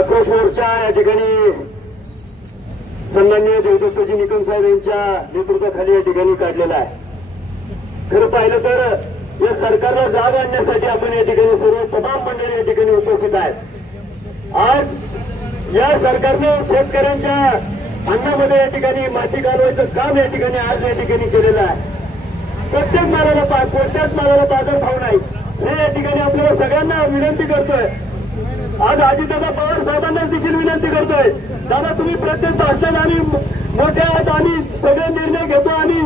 आक्रोश मोर्चा या ठिकाणी सन्माननीय देवदत्तजी निकम साहेब यांच्या नेतृत्वाखाली या ठिकाणी काढलेला आहे। खरं पाहिलं तर या सरकारला जाग आणण्यासाठी आपण या ठिकाणी सर्व तमाम मंडळी या ठिकाणी उपस्थित आहेत। आज या सरकारने शेतकऱ्यांच्या अन्नामध्ये या ठिकाणी माती घालवायचं काम या ठिकाणी आज या ठिकाणी केलेलं आहे। प्रत्येक मालाला कोणत्याच मालाला बाजारभाव नाही हे या ठिकाणी आपल्याला सगळ्यांना विनंती करतोय। आज अजितदादा पवार साहेबांना देखील विनंती करतोय, दादा तुम्ही प्रत्येक भाषणात आम्ही मोठ्या आहात, आम्ही सगळे निर्णय घेतो, आम्ही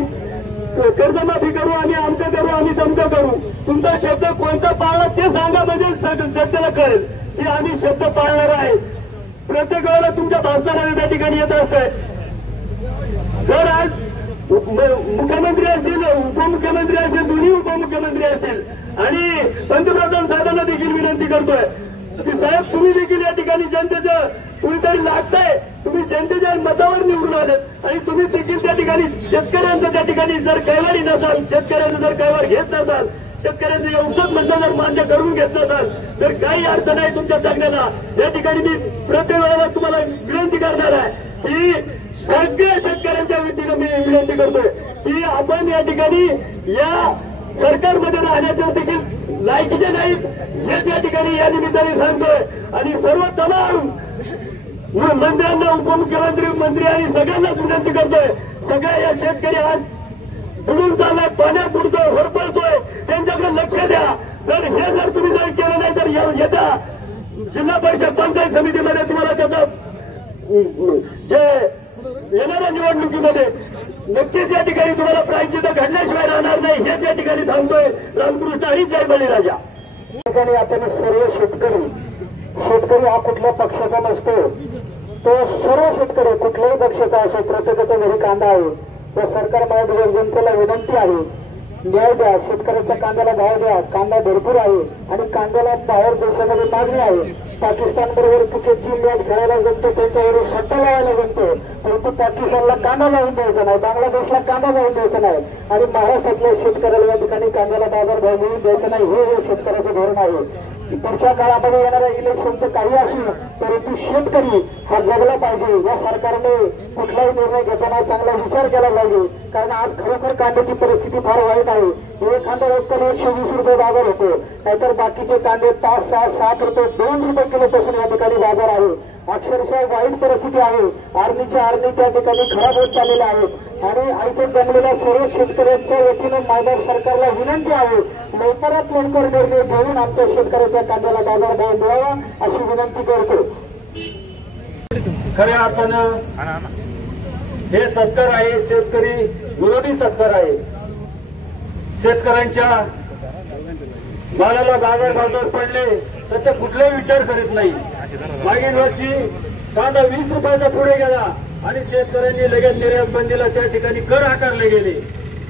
कर्जमाफी करू, आम्ही अमकं करू, आम्ही तमकं करू, तुमचा शब्द कोणता पाळला ते सांगा म्हणजे जनतेला कळेल की आम्ही शब्द पाळणार आहे। प्रत्येक वेळेला तुमच्या भाषणामध्ये त्या ठिकाणी येत असतंय। जर आज मुख्यमंत्री असतील, उपमुख्यमंत्री असतील, दोन्ही उपमुख्यमंत्री असतील आणि पंतप्रधान साहेबांना देखील विनंती करतोय की साहेब तुम्ही देखील या ठिकाणी जनतेचं कुणीतरी लागताय, तुम्ही जनतेच्या मतावर निवडून आले आणि तुम्ही देखील त्या ठिकाणी शेतकऱ्यांचं त्या ठिकाणी जर कैवारी नसाल, शेतकऱ्यांचं जर कैवार घेत नसाल, शेतकऱ्यांचं औषध म्हणणं जर मान्य करून घेत नसाल तर काही अर्थ नाही तुमच्या जगण्याला। या ठिकाणी मी प्रत्येक वेळेला तुम्हाला विनंती करणार आहे की सगळ्या शेतकऱ्यांच्या वतीनं मी विनंती करतोय की आपण या ठिकाणी या सरकारमध्ये राहण्याच्या देखील लायकीचे नाहीत हेच या ठिकाणी या निमित्ताने सांगतोय आणि सर्व तमाम मंत्र्यांना, उपमुख्यमंत्री, मंत्री आणि सगळ्यांनाच विनंती करतोय, सगळ्या या शेतकरी आज बुडून चाललाय, पाण्यात बुडतोय, होरपळतोय, त्यांच्याकडे लक्ष द्या। जर तुम्ही जर केलं नाही तर येत्या जिल्हा परिषद पंचायत समितीमध्ये तुम्हाला त्याचा जे येणाऱ्या निवडणुकीमध्ये नक्कीच या ठिकाणी तुम्हाला प्रायश्चित्त घडल्याशिवाय राहणार नाही हेच या ठिकाणी थांबतोय। रामकृष्ण हरी, जय बळीराजा। ठिकाणी आपण सर्व शेतकरी हा कुठल्या पक्षाचा नसतो, तो सर्व शेतकरी कुठल्याही पक्षाचा असो, प्रत्येकाच्या घरी कांदा आहे। या सरकार माझ्या जनतेला विनंती आहे, न्याय द्या, शेतकऱ्याच्या कांद्याला भाव द्या। कांदा भरपूर आहे आणि कांद्याला बाहेर देशामध्ये मागणी आहे। पाकिस्तान बरोबर क्रिकेटची मॅच खेळायला जमतो, त्यांच्यावर सट्टा लावायला जमतो, परंतु पाकिस्तानला कांदा लावून द्यायचा नाही, बांगलादेशला कांदा लावून द्यायचा नाही आणि महाराष्ट्रातल्या शेतकऱ्याला या ठिकाणी कांद्याला बाजारभाव मिळून द्यायचा नाही हे शेतकऱ्याचं धोरण आहे। पुढच्या काळामध्ये येणाऱ्या इलेक्शनचं काही असेल परंतु शेतकरी हा जगला पाहिजे। या सरकारने कुठलाही निर्णय घेताना चांगला विचार केला पाहिजे, कारण आज खरोखर कांद्याची परिस्थिती फार वाईट आहे। एखादा उत्तर 120 रुपये बाजार होतो, नाहीतर बाकीचे कांदे 5, 6, 7 रुपये, 2 रुपये किलोपासून या ठिकाणी बाजार आहे। अक्षरशः वाईट परिस्थिती आहे, आर्नी त्या ठिकाणी खराब होत चाललेल्या आहेत आणि ऐकत जमलेल्या सर्व शेतकऱ्यांच्या वतीनं माझ्या सरकारला विनंती आहे लवकरात लवकर निर्णय घेऊन आमच्या शेतकऱ्याच्या कांद्याला बाजारभाव मिळावा अशी विनंती करतो। खऱ्या अर्थानं हे सरकार आहे शेतकरी विरोधी सरकार आहे। शेतकऱ्यांच्या मालाला बाजारभाव जर पडले तर ते कुठलाही विचार करीत नाही। मागील वर्षी कांदा 20 रुपयाचा पुढे गेला आणि शेतकऱ्यांनी लगेच निर्यात बंदीला त्या ठिकाणी कर आकारले गेले,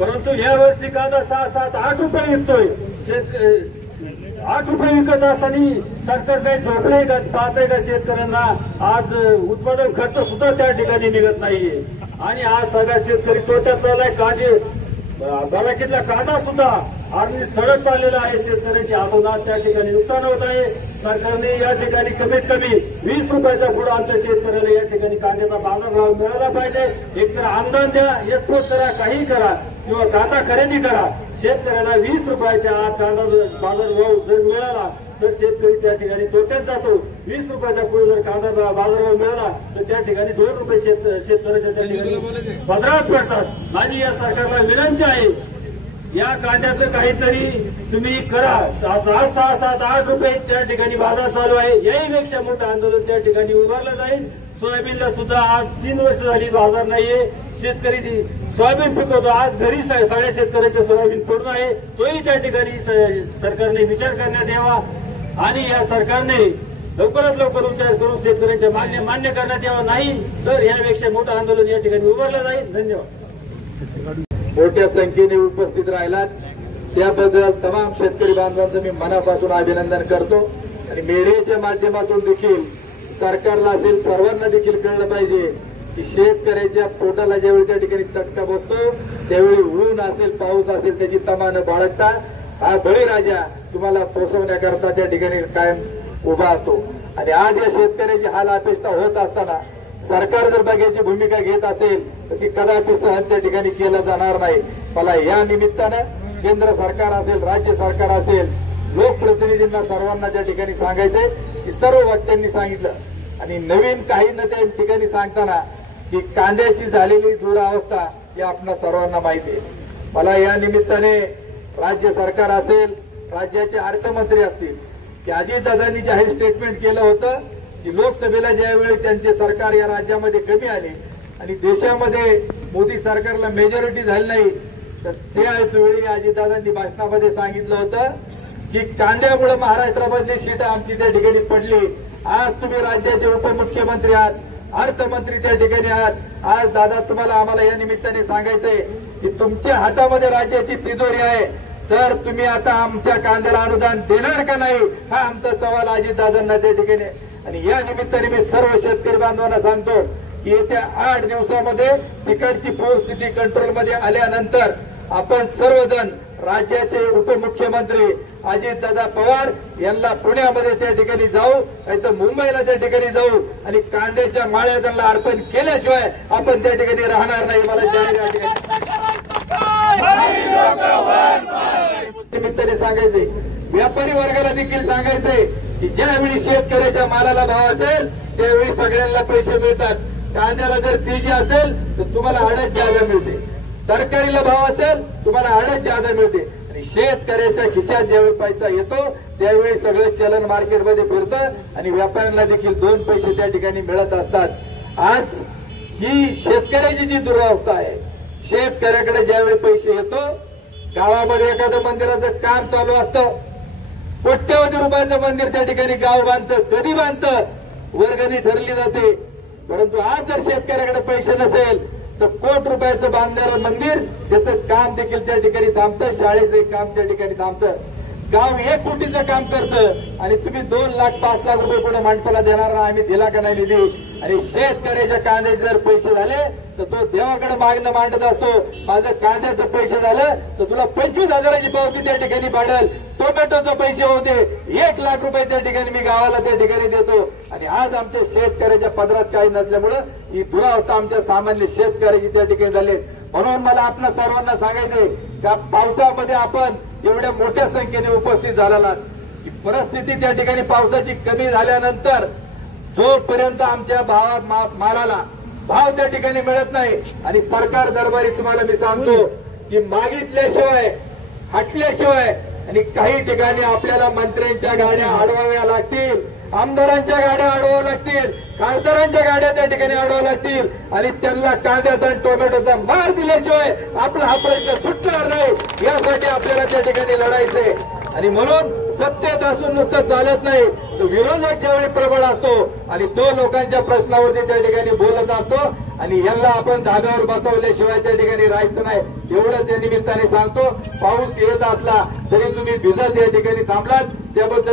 परंतु या वर्षी कांदा 6, 7, 8 रुपये विकतोय। 8 रुपये विकत असताना सरकार काही झोपले का, पाहतंय का शेतकऱ्यांना? आज उत्पादन खर्च सुद्धा त्या ठिकाणी निघत नाहीये आणि आज सगळ्या शेतकरी तोट्यात चाललाय। कांदे बाराकीतला कांदा सुद्धा आर्नी सडक चाललेला आहे, शेतकऱ्यांची हातोहात त्या ठिकाणी नुकसान होत आहे। सरकारने या ठिकाणी कमीत कमी 20 रुपयाचा पुढे आमच्या शेतकऱ्याला या ठिकाणी कांद्याचा बाजारभाव मिळाला पाहिजे। एकतर अनुदान द्या, एक्सपोर्ट करा, काही करा किंवा कांदा खरेदी करा। शेतकऱ्याला 20 रुपयाच्या आत कांदा बाजारभाव जर मिळाला तर शेतकरी त्या ठिकाणी तोट्यात जातो। 20 रुपयाचा पुढे जर कांदा बाजारभाव मिळाला तर त्या ठिकाणी 2 रुपये शेतकऱ्याच्या त्या ठिकाणी पदरात पडतात। माझी या सरकारला विनंती आहे, या कांद्याचं काहीतरी तुम्ही करा। 6, 7, 8 रुपये त्या ठिकाणी बाजार चालू आहे, याहीपेक्षा मोठं आंदोलन त्या ठिकाणी उभारलं जाईल। सोयाबीनला सुद्धा आज 3 वर्ष झाली बाजार नाहीये। शेतकरी सोयाबीन पिकवतो, आज घरी सगळ्या शेतकऱ्याचे सोयाबीन पडून आहे, तोही त्या ठिकाणी सरकारने विचार करण्यात यावा आणि या सरकारने लवकरात लवकर विचार करून शेतकऱ्यांच्या मागण्या मान्य करण्यात यावं, नाही तर यापेक्षा मोठं आंदोलन या ठिकाणी उभारलं जाईल। धन्यवाद। मोठ्या संख्येने उपस्थित राहिलात त्याबद्दल तमाम शेतकरी बांधवांचं मी मनापासून अभिनंदन करतो आणि मीडियाच्या माध्यमातून देखील सरकारला असेल सर्वांना देखील कळलं पाहिजे की शेतकऱ्याच्या पोटाला ज्यावेळी त्या ठिकाणी चटका बसतो त्यावेळी ऊन असेल, पाऊस असेल, त्याची तमान बाळगता हा बळीराजा तुम्हाला पोसवण्याकरता त्या ठिकाणी कायम उभा असतो। आणि आज या शेतकऱ्याची हाल अपेक्षा होत असताना सरकार जर बघायची भूमिका घेत असेल तर ती कदापि सहन त्या ठिकाणी केलं जाणार नाही. मला या निमित्तानं केंद्र सरकार असेल, राज्य सरकार असेल, लोकप्रतिनिधींना सर्वांना त्या ठिकाणी सांगायचंय की सर्व वक्त्यांनी सांगितलं आणि नवीन काही न त्या ठिकाणी सांगताना की कांद्याची झालेली दुरावस्था ही आपल्या सर्वांना माहिती आहे. मला या निमित्ताने राज्य सरकार असेल, राज्याचे अर्थमंत्री असतील की अजितदादांनी जाहीर स्टेटमेंट केलं होतं की लोकसभेला ज्यावेळी त्यांचे सरकार या राज्यामध्ये कमी आले आणि देशामध्ये मोदी सरकारला मेजॉरिटी झाली नाही तर त्याच वेळी अजितदादांनी भाषणामध्ये सांगितलं होतं की कांद्यामुळे महाराष्ट्रामधली सीट आमची त्या ठिकाणी पडली. आज तुम्ही राज्याचे उपमुख्यमंत्री आहात, अर्थमंत्री त्या ठिकाणी आहात. आज दादा तुम्हाला आम्हाला या निमित्ताने सांगायचंय की तुमच्या हातामध्ये राज्याची तिजोरी आहे तर तुम्ही आता आमच्या कांद्याला अनुदान देणार का नाही हा आमचा सवाल अजितदादांना त्या ठिकाणी. आणि या निमित्ताने मी सर्व शेतकरी बांधवांना सांगतो की येत्या 8 दिवसामध्ये तिकडची परिस्थिती कंट्रोलमध्ये आल्यानंतर आपण सर्वजण राज्याचे उपमुख्यमंत्री अजितदादा पवार यांना पुण्यामध्ये त्या ठिकाणी जाऊ, नाहीतर मुंबईला त्या ठिकाणी जाऊ आणि कांद्याच्या माळ्या त्यांना अर्पण केल्याशिवाय आपण त्या ठिकाणी राहणार नाही. मला निमित्ताने सांगायचे, व्यापारी वर्गाला देखील सांगायचंय की ज्यावेळी शेतकऱ्याच्या मालाला भाव असेल त्यावेळी सगळ्यांना पैसे मिळतात. कांद्याला जर तेजी असेल तर तुम्हाला आडत ज्यादा मिळते, तरकारीला भाव असेल तुम्हाला आडत ज्यादा मिळते आणि शेतकऱ्याच्या खिशात ज्यावेळी पैसा येतो त्यावेळी सगळं चलन मार्केटमध्ये फिरतं आणि व्यापाऱ्यांना देखील 2 पैसे त्या ठिकाणी मिळत असतात. आज ही शेतकऱ्याची जी दुरावस्था आहे, शेतकऱ्याकडे ज्यावेळी पैसे येतो, गावामध्ये एखादं मंदिराचं काम चालू असतं, कोट्यवधी रुपयाचं मंदिर त्या ठिकाणी गाव बांधतं, कधी बांधतं, वर्गणी ठरली जाते. परंतु आज जर शेतकऱ्याकडे पैसे नसेल तर कोटी रुपयाचं बांधणारं मंदिर त्याचं काम देखील त्या ठिकाणी थांबतं, शाळेचं काम त्या ठिकाणी थांबतं. गाव 1 कोटीचं काम करतं आणि तुम्ही 2 लाख 5 लाख रुपये पुढे माणसाला देणार आम्ही दिला का नाही निधी. आणि शेतकऱ्याच्या कांद्याचे जर पैसे झाले तर तो देवाकडे मागणं मांडत असतो, माझं कांद्याचं पैसे झालं तर तुला 25,000ची पावती त्या ठिकाणी पाडेल, टोमॅटोचे पैसे होते 1 लाख रुपये त्या ठिकाणी मी गावाला त्या ठिकाणी देतो. आणि आज आमच्या शेतकऱ्याच्या पदरात काही नसल्यामुळं ही दुरावस्था आमच्या सामान्य शेतकऱ्याची त्या ठिकाणी झाली. म्हणून मला आपल्या सर्वांना सांगायचंय का पावसामध्ये आपण एवढ्या मोठ्या संख्येने उपस्थित झालेला की परिस्थिती त्या ठिकाणी पावसाची कमी झाल्यानंतर जोपर्यंत आमच्या मालाला भाव त्या ठिकाणी मिळत नाही आणि सरकार दरबारी तुम्हाला मी सांगतो की मागितल्याशिवाय, हटल्याशिवाय आणि काही ठिकाणी आपल्याला मंत्र्यांच्या गाड्या अडवाव्या लागतील, आमदारांच्या गाड्या अडवाव्या लागतील, खासदारांच्या गाड्या त्या ठिकाणी अडवाव्या लागतील आणि त्यांना कांद्याचा आणि टोमॅटोचा मार दिल्याशिवाय आपला हा प्रश्न सुटणार नाही. यासाठी आपल्याला त्या ठिकाणी लढायचंय. आणि म्हणून सत्तेत असून नुसतं चालत नाही, तो विरोधक ज्यावेळी प्रबळ असतो आणि तो लोकांच्या प्रश्नावरती त्या ठिकाणी बोलत असतो आणि यांना आपण धाब्यावर बसवल्याशिवाय त्या ठिकाणी राहायचं नाही. एवढं त्या निमित्ताने सांगतो. पाऊस येत असला तरी तुम्ही भिजत या ठिकाणी थांबलात त्याबद्दल